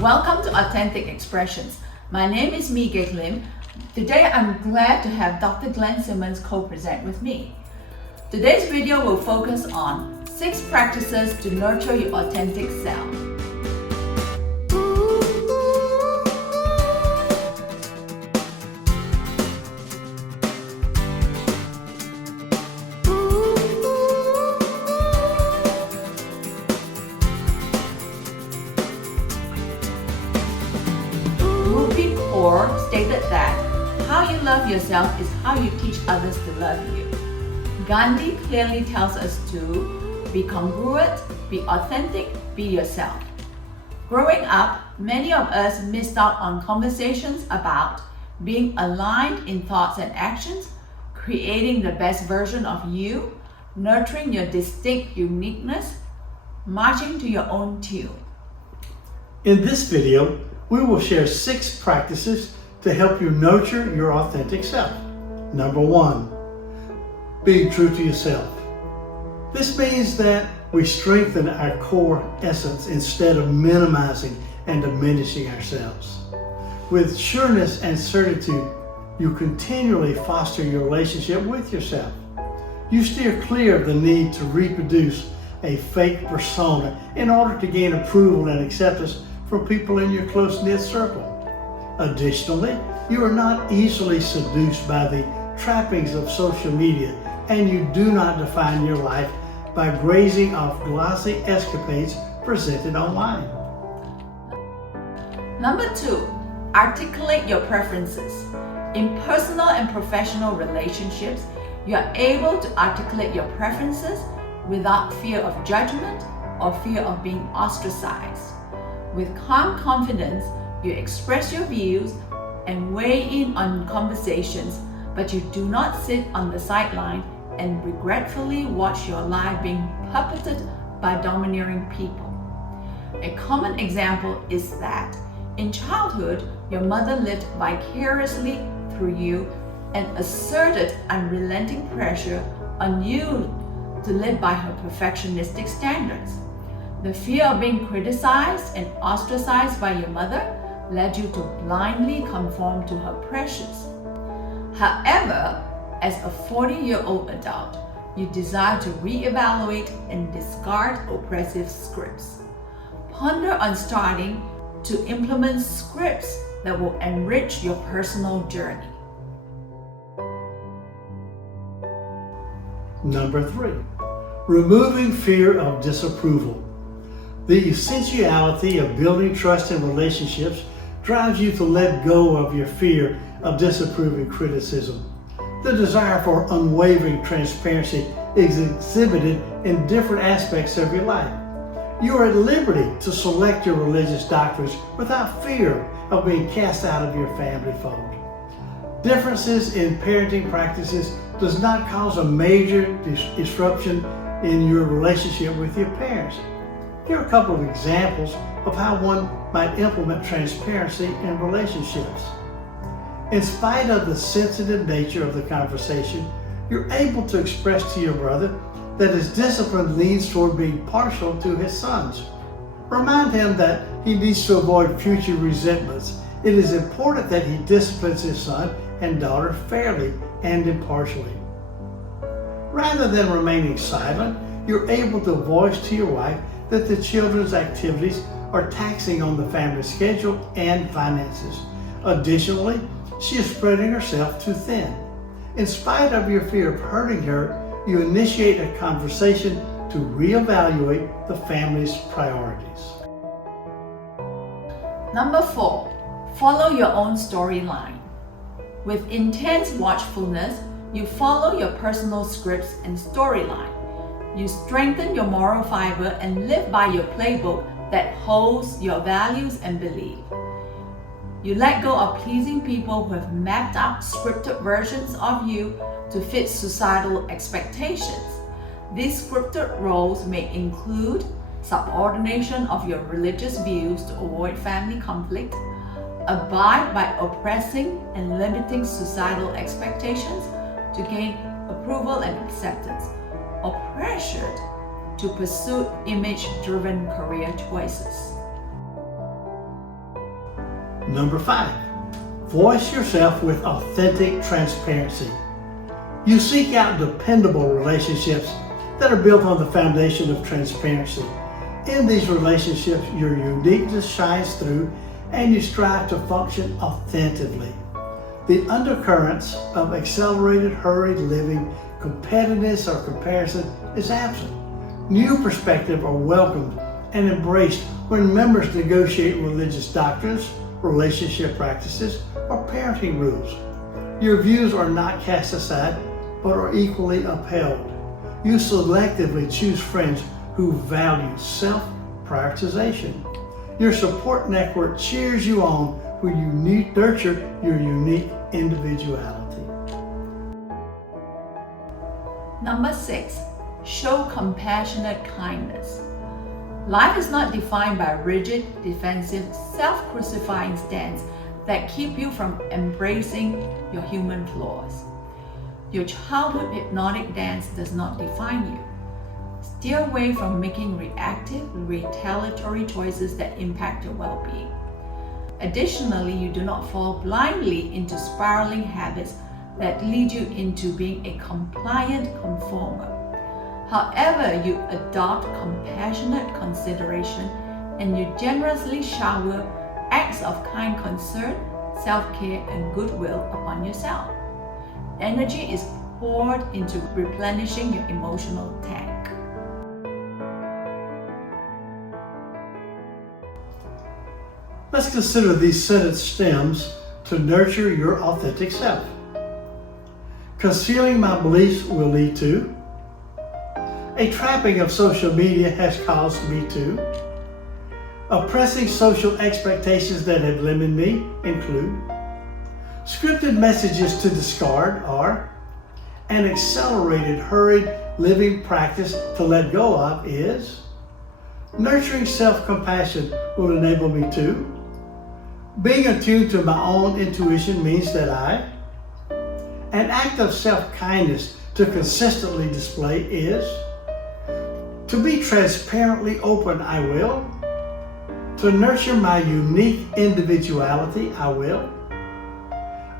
Welcome to Authentic Expressions. My name is Mika Klim. Today I'm glad to have Dr. Glenn Simmons co-present with me. Today's video will focus on 6 practices to nurture your authentic self. Stated that how you love yourself is how you teach others to love you. Gandhi clearly tells us to be congruent, be authentic, be yourself. Growing up, many of us missed out on conversations about being aligned in thoughts and actions, creating the best version of you, nurturing your distinct uniqueness, marching to your own tune. In this video, we will share 6 practices to help you nurture your authentic self. Number 1, being true to yourself. This means that we strengthen our core essence instead of minimizing and diminishing ourselves. With sureness and certitude, you continually foster your relationship with yourself. You steer clear of the need to reproduce a fake persona in order to gain approval and acceptance from people in your close-knit circle. Additionally, you are not easily seduced by the trappings of social media, and you do not define your life by grazing off glossy escapades presented online. Number 2, articulate your preferences. In personal and professional relationships, you are able to articulate your preferences without fear of judgment or fear of being ostracized. With calm confidence, you express your views and weigh in on conversations, but you do not sit on the sideline and regretfully watch your life being puppeted by domineering people. A common example is that in childhood, your mother lived vicariously through you and asserted unrelenting pressure on you to live by her perfectionistic standards. The fear of being criticized and ostracized by your mother led you to blindly conform to her pressures. However, as a 40-year-old adult, you desire to reevaluate and discard oppressive scripts. Ponder on starting to implement scripts that will enrich your personal journey. Number 3, removing fear of disapproval. The essentiality of building trust in relationships drives you to let go of your fear of disapproving criticism. The desire for unwavering transparency is exhibited in different aspects of your life. You are at liberty to select your religious doctrines without fear of being cast out of your family fold. Differences in parenting practices does not cause a major disruption in your relationship with your parents. Here are a couple of examples of how one might implement transparency in relationships. In spite of the sensitive nature of the conversation, you're able to express to your brother that his discipline leans toward being partial to his sons. Remind him that he needs to avoid future resentments. It is important that he disciplines his son and daughter fairly and impartially. Rather than remaining silent, you're able to voice to your wife that the children's activities are taxing on the family schedule and finances. Additionally, she is spreading herself too thin. In spite of your fear of hurting her, you initiate a conversation to reevaluate the family's priorities. Number 4, follow your own storyline. With intense watchfulness, you follow your personal scripts and storyline. You strengthen your moral fiber and live by your playbook that holds your values and beliefs. You let go of pleasing people who have mapped out scripted versions of you to fit societal expectations. These scripted roles may include subordination of your religious views to avoid family conflict, abide by oppressing and limiting societal expectations to gain approval and acceptance, or pressured to pursue image-driven career choices. Number 5, voice yourself with authentic transparency. You seek out dependable relationships that are built on the foundation of transparency. In these relationships, your uniqueness shines through and you strive to function authentically. The undercurrents of accelerated, hurried living, competitiveness or comparison is absent. New perspectives are welcomed and embraced when members negotiate religious doctrines, relationship practices, or parenting rules. Your views are not cast aside, but are equally upheld. You selectively choose friends who value self-prioritization. Your support network cheers you on when you nurture your unique individuality. Number 6, show compassionate kindness. Life is not defined by rigid, defensive, self-crucifying stance that keep you from embracing your human flaws. Your childhood hypnotic dance does not define you. Steer away from making reactive, retaliatory choices that impact your well-being. Additionally, you do not fall blindly into spiraling habits that lead you into being a compliant conformer. However, you adopt compassionate consideration and you generously shower acts of kind concern, self-care, and goodwill upon yourself. Energy is poured into replenishing your emotional tank. Let's consider these sentence stems to nurture your authentic self. Concealing my beliefs will lead to. A trapping of social media has caused me to. Oppressing social expectations that have limited me include. Scripted messages to discard are. An accelerated, hurried living practice to let go of is. Nurturing self-compassion will enable me to. Being attuned to my own intuition means that an act of self-kindness to consistently display is. To be transparently open, I will. To nurture my unique individuality, I will.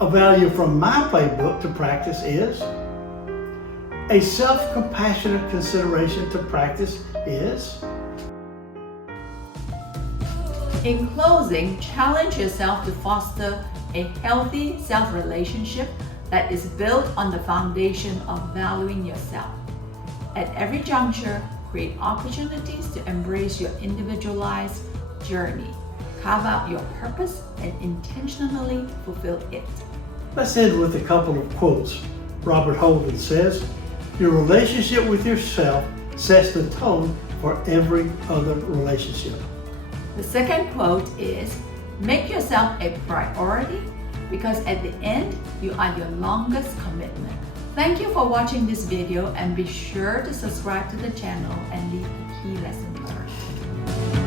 A value from my playbook to practice is. A self-compassionate consideration to practice is. In closing, challenge yourself to foster a healthy self-relationship that is built on the foundation of valuing yourself. At every juncture, create opportunities to embrace your individualized journey. Carve out your purpose and intentionally fulfill it. Let's end with a couple of quotes. Robert Holden says, "Your relationship with yourself sets the tone for every other relationship." The second quote is, "Make yourself a priority because at the end, you are your longest commitment." Thank you for watching this video and be sure to subscribe to the channel and leave a key lesson learned.